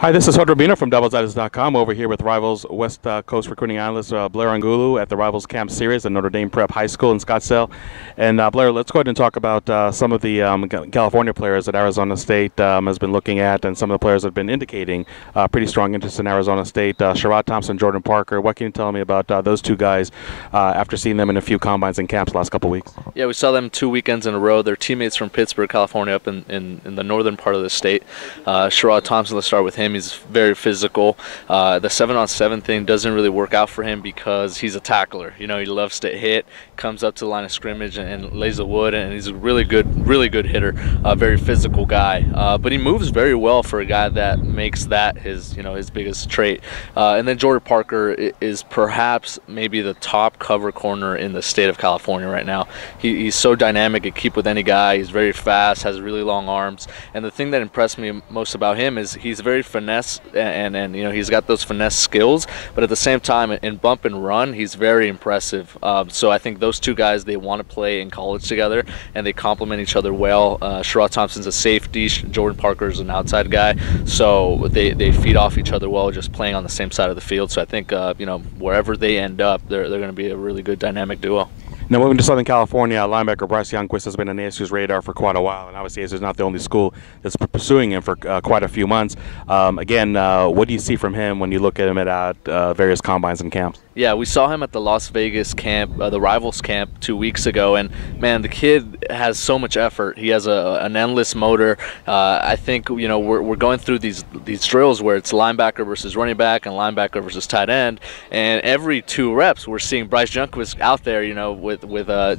Hi, this is Rubino from DevilsDigest.com over here with Rivals West Coast recruiting analyst Blair Angulo at the Rivals Camp Series at Notre Dame Prep High School in Scottsdale. And Blair, let's go ahead and talk about some of the California players that Arizona State has been looking at, and some of the players have been indicating pretty strong interest in Arizona State. Sherrod Thompson, Jordan Parker. What can you tell me about those two guys after seeing them in a few combines and camps the last couple of weeks? Yeah, we saw them 2 weekends in a row. They're teammates from Pittsburgh, California, up in the northern part of the state. Sherrod Thompson, let's start with him. He's very physical. The 7-on-7 thing doesn't really work out for him because he's a tackler. You know, he loves to hit, comes up to the line of scrimmage and lays the wood, and he's a really good hitter, a very physical guy. But he moves very well for a guy that makes that his biggest trait. And then Jordan Parker is perhaps maybe the top cover corner in the state of California right now. He's so dynamic, he can keep with any guy. He's very fast, has really long arms. And the thing that impressed me most about him is he's very finesse, and you know, he's got those finesse skills, but at the same time in bump and run he's very impressive. So I think those two guys, they want to play in college together and they complement each other well. Sherrod Thompson's a safety, Jordan Parker's an outside guy, so they feed off each other well just playing on the same side of the field. So I think you know, wherever they end up, they're going to be a really good dynamic duo. Now, moving to Southern California, linebacker Bryce Youngquist has been on ASU's radar for quite a while, and obviously ASU is not the only school that's pursuing him for quite a few months. Again, what do you see from him when you look at him at various combines and camps? Yeah, we saw him at the Las Vegas camp, the Rivals camp 2 weeks ago, and man, the kid has so much effort. He has an endless motor. I think, you know, we're going through these drills where it's linebacker versus running back and linebacker versus tight end, and every 2 reps we're seeing Bryce Youngquist out there, you know, with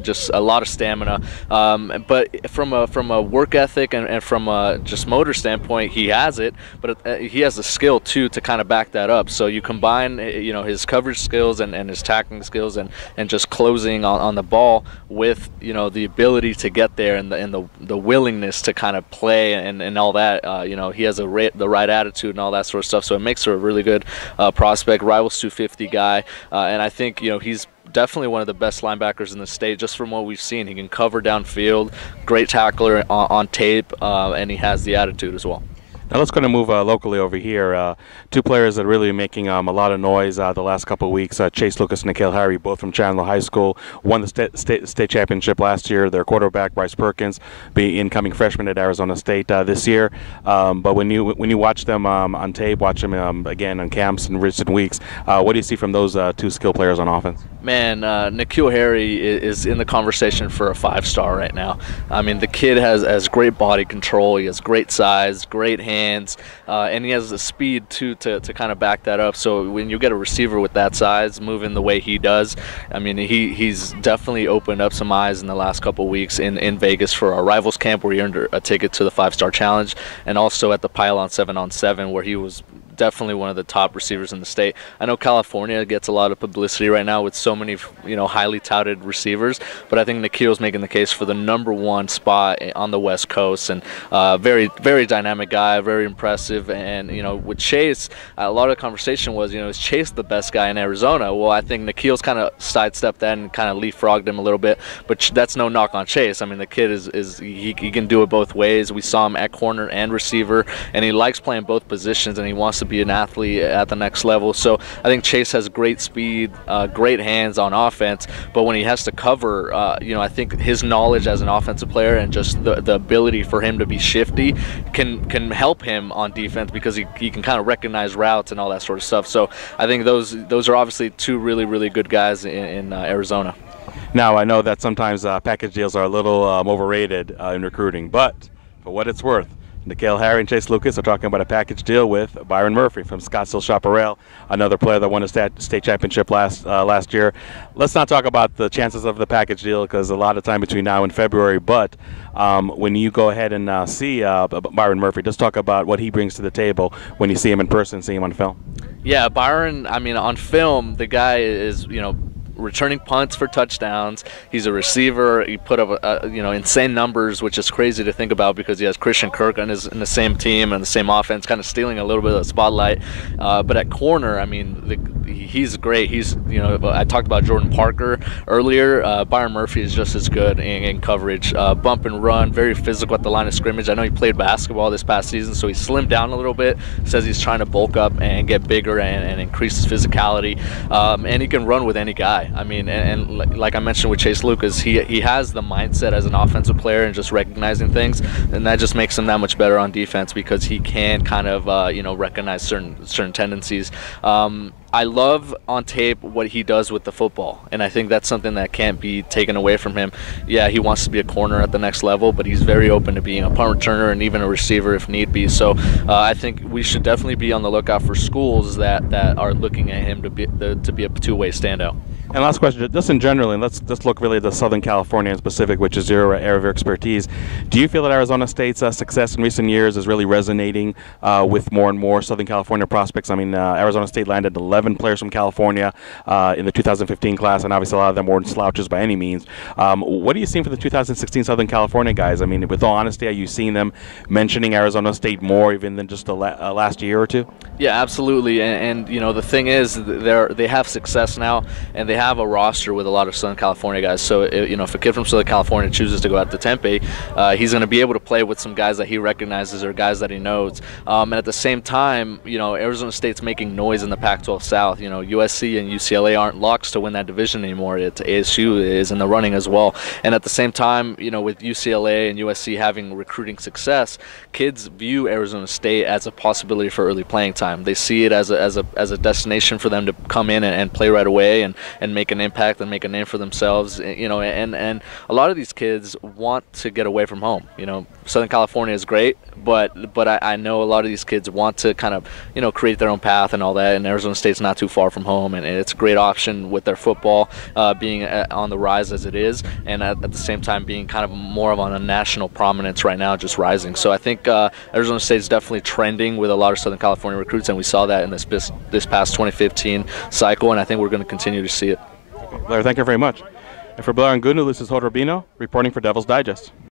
just a lot of stamina. But from a work ethic and from a just motor standpoint, he has it, but he has the skill too to kind of back that up. So you combine, you know, his coverage skills and his tackling skills and just closing on the ball with, you know, the ability to get there and the willingness to kind of play and all that. You know, he has the right attitude and all that sort of stuff. So it makes her a really good prospect, Rivals250 guy, and I think, you know, he's definitely one of the best linebackers in the state just from what we've seen. He can cover downfield, great tackler on tape, and he has the attitude as well. Now let's go to move locally over here. 2 players that are really making a lot of noise the last couple of weeks. Chase Lucas and N'Keal Harry, both from Chandler High School, won the state championship last year. Their quarterback, Bryce Perkins, be incoming freshman at Arizona State this year. But when you watch them on tape, watch them again on camps in recent weeks, what do you see from those 2 skill players on offense? Man, N'Keal Harry is in the conversation for a 5-star right now. I mean, the kid has great body control. He has great size, great hands, and he has the speed too to kind of back that up. So when you get a receiver with that size moving the way he does, I mean, he's definitely opened up some eyes in the last couple of weeks in Vegas for our Rivals camp, where he earned a ticket to the 5-star challenge, and also at the Pylon 7-on-7, where he was definitely one of the top receivers in the state. I know California gets a lot of publicity right now with so many, you know, highly touted receivers, but I think N'Keal's making the case for the #1 spot on the West Coast, and very, very dynamic guy, very impressive. And, you know, with Chase, a lot of the conversation was, you know, is Chase the best guy in Arizona? Well, I think N'Keal's kind of sidestepped that and kind of leapfrogged him a little bit, but that's no knock on Chase. I mean, the kid he can do it both ways. We saw him at corner and receiver, and he likes playing both positions, and he wants to be an athlete at the next level. So I think Chase has great speed, great hands on offense, but when he has to cover, you know, I think his knowledge as an offensive player and just the ability for him to be shifty can help him on defense, because he can kind of recognize routes and all that sort of stuff. So I think those are obviously 2 really, really good guys in Arizona. Now, I know that sometimes package deals are a little overrated in recruiting, but for what it's worth, N'Keal Harry and Chase Lucas are talking about a package deal with Byron Murphy from Scottsdale Chaparral, another player that won a state championship last year. Let's not talk about the chances of the package deal, because a lot of time between now and February, but when you go ahead and see Byron Murphy, just talk about what he brings to the table when you see him in person, see him on film. Yeah, Byron, I mean, on film, the guy is, you know, returning punts for touchdowns. He's a receiver. He put up you know, insane numbers, which is crazy to think about because he has Christian Kirk in the same team and the same offense, kind of stealing a little bit of the spotlight. But at corner, I mean, he's great. He's, you know, I talked about Jordan Parker earlier. Byron Murphy is just as good in coverage. Bump and run, very physical at the line of scrimmage. I know he played basketball this past season, so he slimmed down a little bit. Says he's trying to bulk up and get bigger and increase his physicality. And he can run with any guy. I mean, and like I mentioned with Chase Lucas, he has the mindset as an offensive player and just recognizing things, and that just makes him that much better on defense because he can kind of you know, recognize certain tendencies. I love on tape what he does with the football, and I think that's something that can't be taken away from him. Yeah, he wants to be a corner at the next level, but he's very open to being a punt returner and even a receiver if need be. So I think we should definitely be on the lookout for schools that are looking at him to be a two-way standout. And last question, just in general, and let's look really at Southern California in specific, which is your area of expertise. Do you feel that Arizona State's success in recent years is really resonating with more and more Southern California prospects? I mean, Arizona State landed 11 players from California in the 2015 class, and obviously a lot of them weren't slouches by any means. What are you seeing for the 2016 Southern California guys? I mean, with all honesty, are you seeing them mentioning Arizona State more even than just the last year or two? Yeah, absolutely. And you know, the thing is, they have success now, and they have a roster with a lot of Southern California guys. So you know, if a kid from Southern California chooses to go out to Tempe, he's going to be able to play with some guys that he recognizes or guys that he knows. And at the same time, you know, Arizona State's making noise in the Pac-12 South. You know, USC and UCLA aren't locks to win that division anymore. It's ASU is in the running as well. And at the same time, you know, with UCLA and USC having recruiting success, kids view Arizona State as a possibility for early playing time. They see it as a destination for them to come in and play right away and make an impact and make a name for themselves. You know, and a lot of these kids want to get away from home. You know, Southern California is great, but I know a lot of these kids want to kind of, you know, create their own path and all that, and Arizona State's not too far from home, and it's a great option with their football being on the rise as it is, and at the same time being kind of more of on a national prominence right now, just rising. So I think Arizona State is definitely trending with a lot of Southern California recruits, and we saw that in this past 2015 cycle, and I think we're going to continue to see it. Blair, thank you very much. And for Blair and Angulo, this is Jorge Rubino reporting for Devil's Digest.